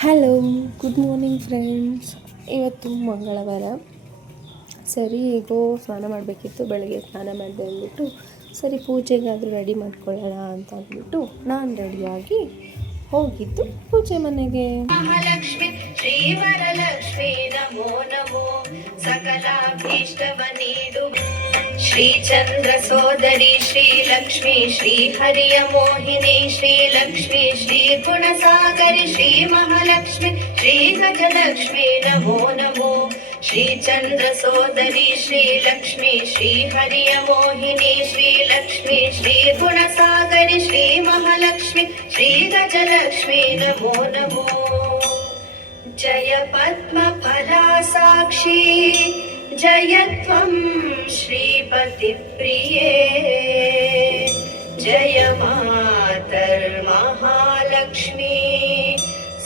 Hello, good morning friends. ಇವತ್ತು ಮಂಗಳವಾರ. ಸರಿ, ಈಗೋ ಸ್ನಾನ ಮಾಡಬೇಕಿತ್ತು. ಬೆಳಗ್ಗೆ ಸ್ನಾನ ಮಾಡಿದೆ ಅಂದ್ಬಿಟ್ಟು ಸರಿ ಪೂಜೆಗಾದರೂ ರೆಡಿ ಮಾಡ್ಕೊಳ್ಳೋಣ ಅಂತ ಅಂದ್ಬಿಟ್ಟು ನಾನು ರೆಡಿಯಾಗಿ ಹೋಗಿದ್ದು ಪೂಜೆ ಮನೆಗೆ. ಮಹಾಲಕ್ಷ್ಮಿ ಶ್ರೀ ವರಲಕ್ಷ್ಮಿ ನಮೋ ನಮೋ, ಸಕಲಾಭೀಷ್ಟವ ನೀಡುವ ಶ್ರೀ ಚಂದ್ರ ಸೋದರಿ ಶ್ರೀ ಲಕ್ಷ್ಮಿ ಶ್ರೀ ಹರಿಯ ಮೋಹಿನಿ ಶ್ರೀ ಲಕ್ಷ್ಮಿ ಶ್ರೀ ಗುಣಸಾಗರಿ ಶ್ರೀ ಮಹಾಲಕ್ಷ್ಮಿ ಶ್ರೀ ಗಜಲಕ್ಷ್ಮಿ ನಮೋ ನಮೋ, ಶ್ರೀ ಚಂದ್ರ ಸೋದರಿ ಶ್ರೀ ಲಕ್ಷ್ಮಿ ಶ್ರೀ ಹರಿಯ ಮೋಹಿನಿ ಶ್ರೀ ಲಕ್ಷ್ಮಿ ಶ್ರೀ ಗುಣಸಾಗರಿ ಶ್ರೀ ಮಹಾಲಕ್ಷ್ಮಿ ಶ್ರೀ ಗಜಲಕ್ಷ್ಮಿ ನಮೋ ನಮೋ. ಜಯ ಪದ್ಮ ಫಲಾಸಾಕ್ಷಿ ಜಯ ತ್ವಂ ಶ್ರೀಪತಿ ಪ್ರಿಯೇ, ಜಯ ಮಾತರ್ಮಹಾಲಕ್ಷ್ಮೀ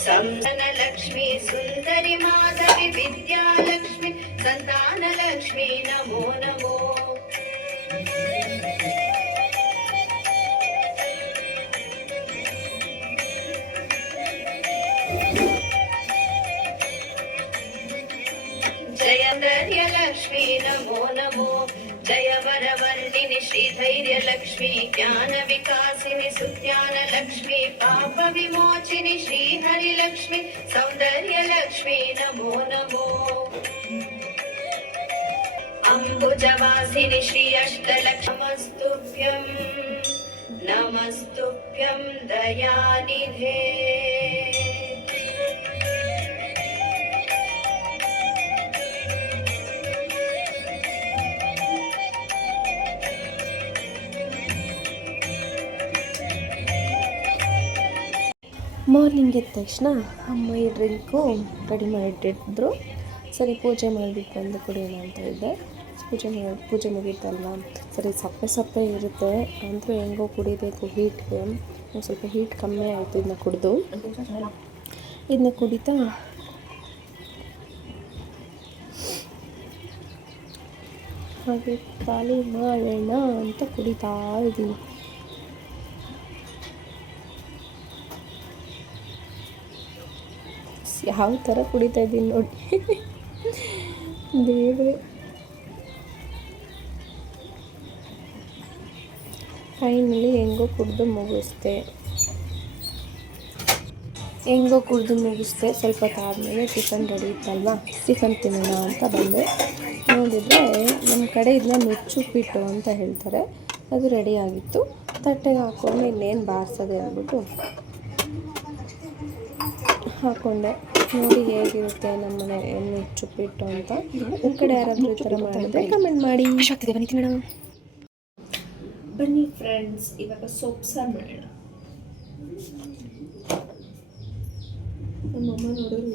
ಸಂತಾನಲಕ್ಷ್ಮಿ ಸುಂದರಿ ಮಾಧವಿ ವಿದ್ಯಾಲಕ್ಷ್ಮಿ ಸಂತಾನಲಕ್ಷ್ಮಿ ನಮೋ ನಮೋ. ಜಯ ಧೈರ್ಯಲಕ್ಷ್ಮಿ ನಮೋ ನಮೋ, ಜಯ ವರವರ್ಣಿನಿ ಶ್ರೀ ಧೈರ್ಯಲಕ್ಷ್ಮಿ ಜ್ಞಾನ ವಿಕಾಸಿನಿ ಸುಜ್ಞಾನ ಲಕ್ಷ್ಮಿ ಪಾಪ ವಿಮೋಚಿನಿ ಶ್ರೀ ಹರಿಲಕ್ಷ್ಮಿ ಸೌಂದರ್ಯಲಕ್ಷ್ಮಿ ನಮೋ ನಮೋ. ಅಂಬುಜವಾಸಿನಿ ಶ್ರೀ ಅಷ್ಟಲಕ್ಷ್ಮಿ ನಮಸ್ತುಭ್ಯಂ ನಮಸ್ತುಭ್ಯಂ ದಯಾನಿಧೇ. ಮಾರ್ನಿಂಗ್ ಎದ್ದ ತಕ್ಷಣ ಅಮ್ಮ ಈ ಡ್ರಿಂಕು ರೆಡಿ ಮಾಡಿಟ್ಟಿದ್ರು. ಸರಿ ಪೂಜೆ ಮಾಡಿಬಿಟ್ಟು ಬಂದು ಕುಡಿಯೋಣ ಅಂತ ಇದ್ದೆ. ಪೂಜೆ ಮುಗೀತಲ್ವ, ಸರಿ ಸಪ್ಪೆ ಸಪ್ಪೆ ಇರುತ್ತೆ ಅಂದರೂ ಹೆಂಗೋ ಕುಡಿಬೇಕು ಹೀಟ್ಗೆ. ಒಂದು ಸ್ವಲ್ಪ ಹೀಟ್ ಕಮ್ಮಿ ಆಯಿತು ಇದನ್ನ ಕುಡಿದು. ಇದನ್ನ ಕುಡಿತಾ ಹಾಗೆ ಖಾಲಿ ಮಾಡೋಣ ಅಂತ ಕುಡಿತಾ ಇದ್ದೀನಿ. ಯಾವ ಥರ ಕುಡಿತಾ ಇದ್ದೀನಿ ನೋಡಿ ದೇವ್ರೆ. ಫೈನಲಿ ಹೆಂಗೋ ಕುಡಿದು ಮುಗಿಸ್ದೆ. ಸ್ವಲ್ಪ ಹೊತ್ತಾದಮೇಲೆ ಟಿಫನ್ ರೆಡಿ ಇತ್ತಲ್ವ, ಟಿಫನ್ ತಿನ್ನೋಣ ಅಂತ ಬಂದೆ. ನೋಡಿದರೆ ನಮ್ಮ ಕಡೆ ಇದನ್ನ ನುಚ್ಚುಪ್ಪಿಟ್ಟು ಅಂತ ಹೇಳ್ತಾರೆ. ಅದು ರೆಡಿ ಆಗಿತ್ತು. ತಟ್ಟೆಗೆ ಹಾಕ್ಕೊಂಡು ಇನ್ನೇನು ಬಾರಿಸೋದೆ ಅಂದ್ಬಿಟ್ಟು ಹಾಕ್ಕೊಂಡೆ. ನೋಡಿ ಹೇಗಿರುತ್ತೆ ನಮ್ಮ ಮನೆ ನುಚ್ಚುಪ್ಪಿಟ್ಟು ಅಂತ. ನಿಮ್ಮ ಕಡೆ ಯಾರಾದರೂ ಈ ಥರ ಮಾಡಿದ್ರೆ ಕಮೆಂಟ್ ಮಾಡಿ. ಬನ್ನಿ ತಿನ್ನೋಣ. ಬನ್ನಿ ಫ್ರೆಂಡ್ಸ್, ಇವಾಗ ಸೊಪ್ಪು ಸಾರು ಮಾಡೋಣ. ನಮ್ಮಮ್ಮ ನೋಡೋರು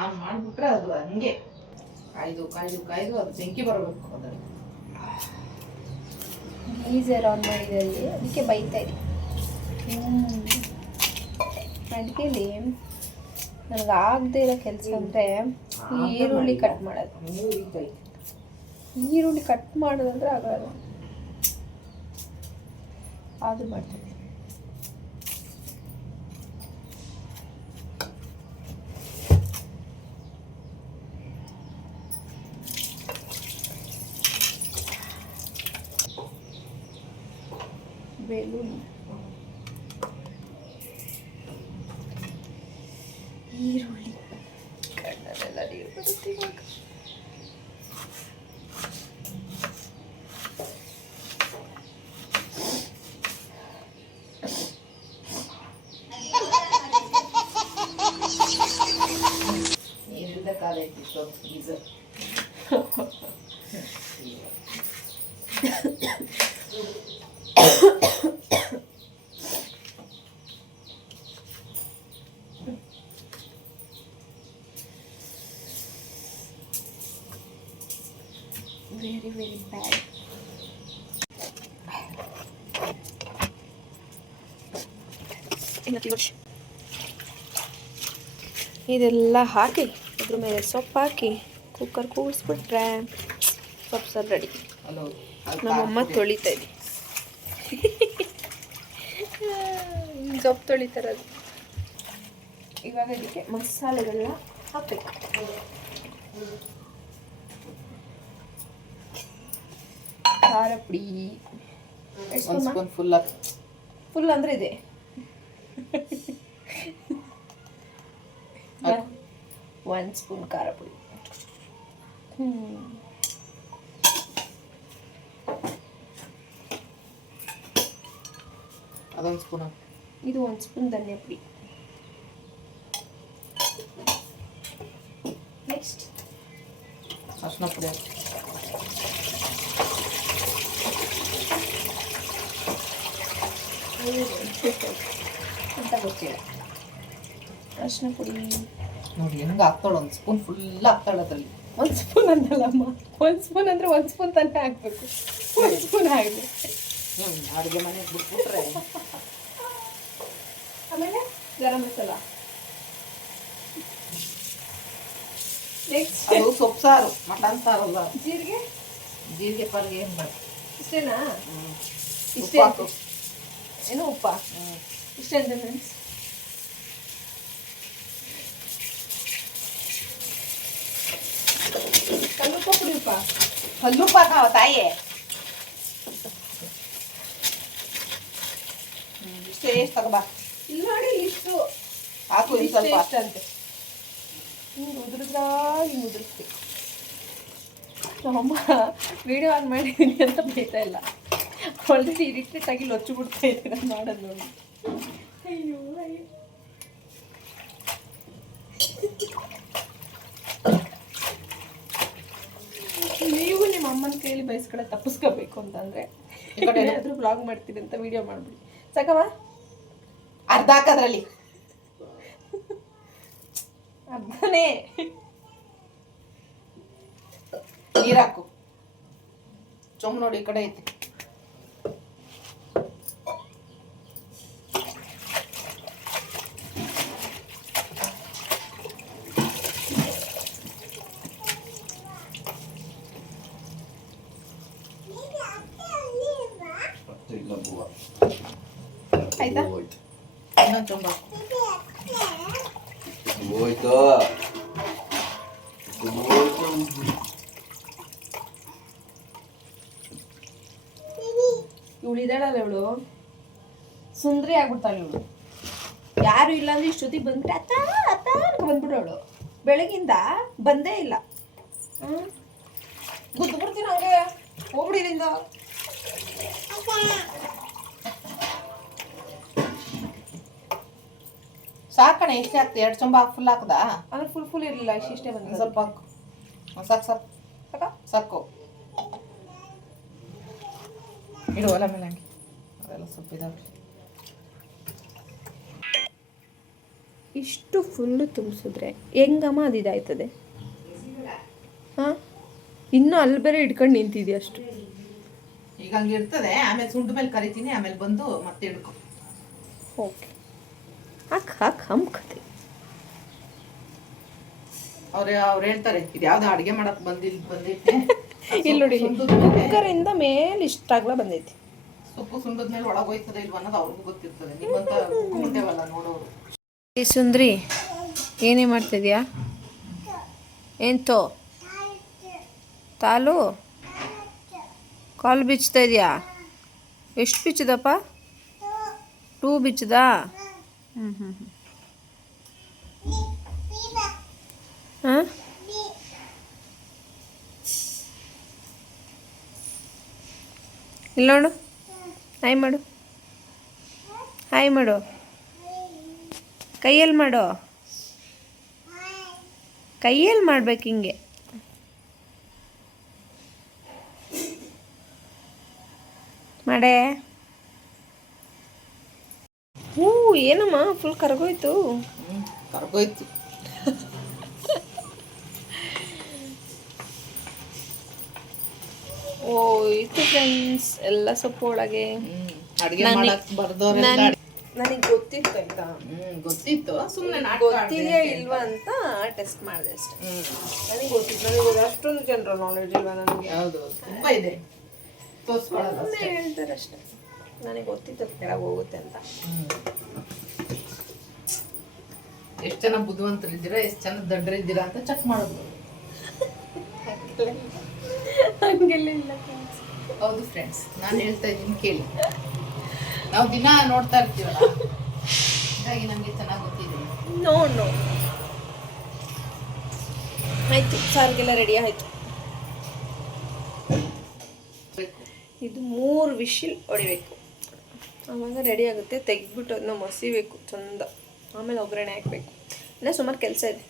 ಆನ್ ಮಾಡಿಬಿಟ್ರೆ ಅದು ಹಂಗೆ ಕಾಯ್ದು ಕಾಯ್ದು ಕಾಯ್ದು ಅದು ಬೆಂಕಿ ಬರಬೇಕು. ಅದನ್ನು ಗೀಸರ್ ಆನ್ ಮಾಡಿದಲ್ಲಿ ಅದಕ್ಕೆ ಬೈತಾ ಇದೆ. ಅಡುಗೆಲಿ ನನಗೆ ಆಗದೆ ಇರೋ ಕೆಲಸ ಅಂದರೆ ಈರುಳ್ಳಿ ಕಟ್ ಮಾಡೋದು. ಈರುಳ್ಳಿ ಕಟ್ ಮಾಡೋದಂದ್ರೆ ಆಗೋದು, ಅದು ಮಾಡ್ತೀನಿ. ಬೆಳ್ಳುಳ್ಳಿ, ಈರುಳ್ಳಿ, ಕಣ್ಣಲ್ಲೆಲ್ಲ ನೀರು ಬರುತ್ತೆ ಇವಾಗ. ನೀರಿಂದ ಕಾಲೈತಿ ಸ್ವಲ್ಪ ಗೀಸರ್. Very very bad. ಇದೆಲ್ಲ ಹಾಕಿ ಅದ್ರ ಮೇಲೆ ಸೊಪ್ಪು ಹಾಕಿ ಕುಕ್ಕರ್ ಕೂಡಿಸ್ಬಿಟ್ರೆ ಸೊಪ್ಪು ಸಾರು ರೆಡಿ. ಹಲೋ ನಮ್ಮಮ್ಮ ತೊಳಿತಾ ಇದೆ. ಸೊಪ್ಪು ತೊಳಿತಾರದು. ಇವಾಗ ಇದಕ್ಕೆ ಮಸಾಲೆಗಳನ್ನ ಹಾಕಬೇಕು. ಖಾರ ಪುಡಿ ಒಂದು ಸ್ಪೂನ್ ಫುಲ್ ಫುಲ್ ಅಂದರೆ ಇದೆ. ಒಂದು ಸ್ಪೂನ್ ಖಾರ ಪುಡಿ. ಅದೊಂದು ಸ್ಪೂನ್. ಇದು ಒಂದು ಸ್ಪೂನ್ ಧನಿಯಾ ಪುಡಿ. ನೆಕ್ಸ್ಟ್ ಅರ್ಶಿನ ಪುಡಿ ಅಂತ ಗೊತ್ತಿಲ್ಲ. ಅರ್ಶಿನ ಪುಡಿ ನೋಡಿ ಹೆಂಗೆ ಹಾಕ್ತಾಳೆ. ಒಂದು ಸ್ಪೂನ್ ಫುಲ್ ಹಾಕ್ತಾಳೆ ಅದರಲ್ಲಿ. ಒಂದು ಸ್ಪೂನ್ ಅಂತಲ್ಲಮ್ಮ, ಒಂದು ಸ್ಪೂನ್ ಅಂದರೆ ಒಂದು ಸ್ಪೂನ್ ತಾನೇ ಹಾಕಬೇಕು. ಒಂದು ಸ್ಪೂನ್ ಆಗಲಿ. ಅಡುಗೆ ಮನೆಗೆ ಬಿಟ್ಬಿಟ್ರೆ. ಆಮೇಲೆ ಗರಂ ಮಸಾಲ. ನೆಕ್ಸ್ಟ್ ಅದು ಸೊಪ್ಪು ಸಾರು, ಮಟನ್ ಸಾರಲ್ಲ. ಜೀರಿಗೆ, ಜೀರಿಗೆ ಪಲ್ಗೆ ಏನು ಮಾಡಿ ಇಷ್ಟೇನಾ? ಇಷ್ಟೇ ಹಾಕು. ಏನು ಉಪ್ಪ? ಇಷ್ಟೇ ಅಂತ ಫ್ರೆಂಡ್ಸ್. ಕಲ್ಲುಪ್ಪ ಪುಡಿ ಉಪ್ಪ. ಕಲ್ಲುಪ್ಪ ಹಾಕವ ತಾಯಿ. ಇಷ್ಟೇ ಎಷ್ಟು ತಗೋಬಾ. ಇಲ್ಲಿ ನೋಡಿ ಇಷ್ಟು ಹಾಕು ಇದು ಸ್ವಲ್ಪ. ಅಂತೆ ಹಿಂಗೆ ಉದುರಿದ್ರಾಗಿ ಉದುರಿಸ್ಬೇಕು. ನಮ್ಮಮ್ಮ ವಿಡಿಯೋ ಆನ್ ಮಾಡಿದ್ದೀನಿ ಅಂತ ಬೈತಾ ಇಲ್ಲ. ಆಲ್ರೆಡಿ ಇರಿಟೇಟ್ ಆಗಿ ಲೊಚ್ಚು ಬಿಡ್ತಾ ಇದ್ದೀನಿ ನಾನು ಮಾಡೋದು ನೋಡಿ. ಅಯ್ಯೋ ಅಯ್ಯೋ. ನೀವು ನಿಮ್ಮ ಅಮ್ಮನ ಕೈಯಲ್ಲಿ ಬಯಸ್ಕೊಳ ತಪ್ಪಿಸ್ಕೋಬೇಕು ಅಂತಂದರೆ ಏನಾದರೂ ಬ್ಲಾಗ್ ಮಾಡ್ತೀನಿ ಅಂತ ವಿಡಿಯೋ ಮಾಡಿಬಿಡಿ ಸಾಕವಾ. ಅರ್ಧ ಹಾಕೋದ್ರಲ್ಲಿ ಅರ್ಧನೇ ನೀರು ಹಾಕು. ಚೊಂಬು ನೋಡಿ ಈ ಕಡೆ ಐತಿ. ಆಯ್ತಾ? ಇನ್ನೊಂದು ಚೊಂಬು ಹಾಕು. ಇವಳು ಇದ್ದಾಳಲ್ಲ, ಇವಳು ಸುಂದ್ರಿ ಆಗ್ಬಿಡ್ತಾಳೆ. ಇವಳು ಯಾರು ಇಲ್ಲ ಅಂದ್ರೆ ಇಷ್ಟೊತ್ತಿಗೆ ಬಂದ್ಬಿಟ್ಟು ಅತ್ತ ಅತ್ತ ಅಂತ ಬಂದ್ಬಿಡೋಳು. ಬೆಳಗಿಂದ ಬಂದೇ ಇಲ್ಲ. ಗುದ್ದು ಬಿಡ್ತೀನಿ ಹಂಗೆ. ಹೋಗ್ಬಿಡಿರಿಂದ. ಸಾಕಣೆ ಎಷ್ಟೇ ಹಾಕ್ತಿ? 2 ಚೊಂಬ ಫುಲ್ ಹಾಕದಾ? ಅಂದ್ರೆ ಫುಲ್ ಇರಲಿಲ್ಲ, ಇಷ್ಟೇ ಬಂದ. ಸ್ವಲ್ಪ ಹಾಕು. ಸಾಕು ಸಾಕು ಸಾಕ ಸಾಕು. ಇಡು ಒಲೆ ಮೇಲೆ ಹಂಗೆ. ಅದೆಲ್ಲ ಸ್ವಲ್ಪ ಇದಾವೆ. ಇಷ್ಟು ಫುಲ್ಲು ತುಂಬಿಸಿದ್ರೆ ಹೆಂಗಮ್ಮ ಅದು ಇದಾಯ್ತದೆ? ಹಾಂ, ಇನ್ನೂ ಅಲ್ಲಿ ಬೇರೆ ಇಟ್ಕೊಂಡು ನಿಂತಿದ್ಯಾ ಅಷ್ಟು. ಈಗ ಹಂಗೆ ಇರ್ತದೆ. ಆಮೇಲೆ ಸುಂಡು ಮೇಲೆ ಕರಿತೀನಿ, ಆಮೇಲೆ ಬಂದು ಮತ್ತೆ ಹಿಡ್ಕೊ. ಓಕೆ, ಹಾಕ್ ಹಮ್ಕತೆ. ಅವ್ರು ಹೇಳ್ತಾರೆ ಇದು ಯಾವ್ದು ಅಡುಗೆ ಮಾಡಕ್ ಬಂದೈತೆ. ಇಲ್ಲಿ ನೋಡಿ, ಕುಕ್ಕರಿಂದ ಮೇಲೆ ಇಷ್ಟಾಗ್ಲ ಬಂದೈತಿ. ಸೊಪ್ಪು ಸುಂಡದ ಮೇಲೆ ಒಳಗೆ ಹೋಯ್ತದೆ ಇಲ್ವ ಅನ್ನೋದು ಅವ್ರಿಗೂ ಗೊತ್ತಿರ್ತದೆ. ನಿಮ್ಮಂತ ಕುಂಟೇವಲ್ಲ ನೋಡೋರು. ಈ ಸುಂದ್ರಿ ಏನೇ ಮಾಡ್ತಿದ್ಯಾ? ಎಂತೋ ತಾಲು ಕಾಲು ಬಿಚ್ತಾ ಇದೆಯಾ? ಎಷ್ಟು ಬಿಚ್ಚಿದಪ್ಪ? ಟೂ ಬಿಚ್ಚದಾ? ಹಾಂ, ಇಲ್ಲ ನೋಡು, ಹಾಯ್ ಮಾಡು, ಹಾಯ್ ಮಾಡು, ಕೈಯಲ್ಲಿ ಮಾಡು, ಕೈಯಲ್ಲಿ ಮಾಡ್ಬೇಕು ಹಿಂಗೆ. ಮಾಡೇ. ಹ್ಞೂ, ಏನಮ್ಮ ಫುಲ್ ಕರ್ಗೋಯ್ತು. ಕರ್ಗೋಯ್ತು. ಓ ಇತ್ತು ಫ್ರೆಂಡ್ಸ್ ಎಲ್ಲ ಸೊಪ್ಪು ಒಳಗೆ. ಅಡುಗೆ ಮಾಡಕ್ ಬರ್ದವ್ರೆಲ್ಲ ನನಗೆ ಗೊತ್ತಿತ್ತು ಆಯ್ತಾ, ಗೊತ್ತಿತ್ತು, ಸುಮ್ಮನೆ ಗೊತ್ತಿದೆಯಾ ಇಲ್ವಾ ಅಂತ ಟೆಸ್ಟ್ ಮಾಡಿದೆ ಅಷ್ಟೇ. ನನಗೆ ಗೊತ್ತಿತ್ತು, ನನಗೆ ಅಷ್ಟೊಂದು ಜನರಲ್ ನಾಲೆಡ್ಜ್ ಇಲ್ವಾ ನನಗೆ. ಹೌದು, ತುಂಬಾ ಇದೆ, ತೋರಿಸ್ಕೊಳ್ಳಲ್ಲ ಅಷ್ಟೇ. ಹೇಳ್ತಾರೆ ಅಷ್ಟೇ, ನನಗೆ ಗೊತ್ತಿತ್ತು ಕೆಳಗೆ ಹೋಗುತ್ತೆ ಅಂತ. ಎಷ್ಟು ಜನ ಬುದ್ಧಿವಂತರಿದ್ದೀರಾ, ಎಷ್ಟು ಜನ ದಡ್ಡರಿದ್ದೀರಾ ಅಂತ ಚೆಕ್ ಮಾಡೋದು. ಹಂಗೆಲ್ಲ ಇಲ್ಲ. ಹೌದು ಫ್ರೆಂಡ್ಸ್, ನಾನು ಹೇಳ್ತಾ ಇದ್ದೀನಿ ಕೇಳಿ. ನಾವು ದಿನ ನೋಡ್ತಾ ಇರ್ತೀವಲ್ಲ, ಹಾಗಾಗಿ ನಮಗೆ ಚೆನ್ನಾಗಿ ಗೊತ್ತಿದೆ. ನೋ ಆಯ್ತು, ಸಾರಿಗೆಲ್ಲ ರೆಡಿ ಆಯಿತು. ಇದು 3 ವಿಶಿಲ್ ಹೊಡಿಬೇಕು, ಆವಾಗ ರೆಡಿ ಆಗುತ್ತೆ. ತೆಗೆದ್ಬಿಟ್ಟು ಅದನ್ನ ಮಸಿಬೇಕು ಚಂದ, ಆಮೇಲೆ ಒಗ್ಗರಣೆ ಹಾಕಬೇಕು. ಇನ್ನೂ ಸುಮಾರು ಕೆಲಸ ಇದೆ,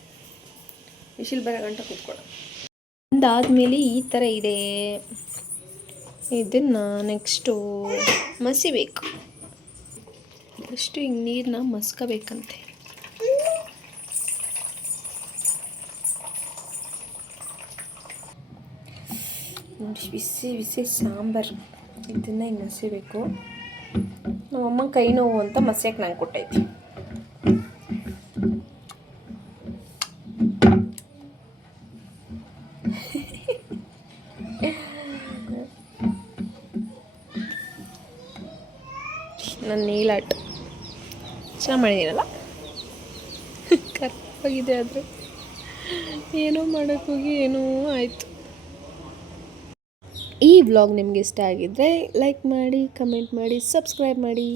ವಿಶಿಲ್ ಬರೋ ಗಂಟ ಕೂತ್ಕೊಳ. ಅದಾದಮೇಲೆ ಈ ಥರ ಇದೆ, ಇದನ್ನು ನೆಕ್ಸ್ಟು ಮಸಿಬೇಕು. ಫಸ್ಟು ಹಿಂಗೆ ನೀರನ್ನ ಮಸ್ಕೋಬೇಕಂತೆ. ನೋಡಿ, ಬಿಸಿ ಬಿಸಿ ಸಾಂಬಾರು, ಇದನ್ನು ಹಿಂಗೆ ಮಸಿಬೇಕು. ನಮ್ಮಮ್ಮ ಕೈ ನೋವು ಅಂತ ಮಸಿಯಕ್ಕೆ ನಂಗೆ ಕೊಟ್ಟೈತಿ. ನನ್ನ ನೀಲಾಟ ಚೆನ್ನಾಗಿ ಮಾಡಿದ್ದೀನಲ್ಲ, ಕರೆಕ್ಟಾಗಿದೆ. ಆದರೆ ಏನೋ ಮಾಡೋಕ್ಕೋಗಿ ಏನೋ ಆಯಿತು. ಈ ವ್ಲಾಗ್ ನಿಮಗೆ ಇಷ್ಟ ಆಗಿದ್ದರೆ ಲೈಕ್ ಮಾಡಿ, ಕಮೆಂಟ್ ಮಾಡಿ, ಸಬ್ಸ್ಕ್ರೈಬ್ ಮಾಡಿ.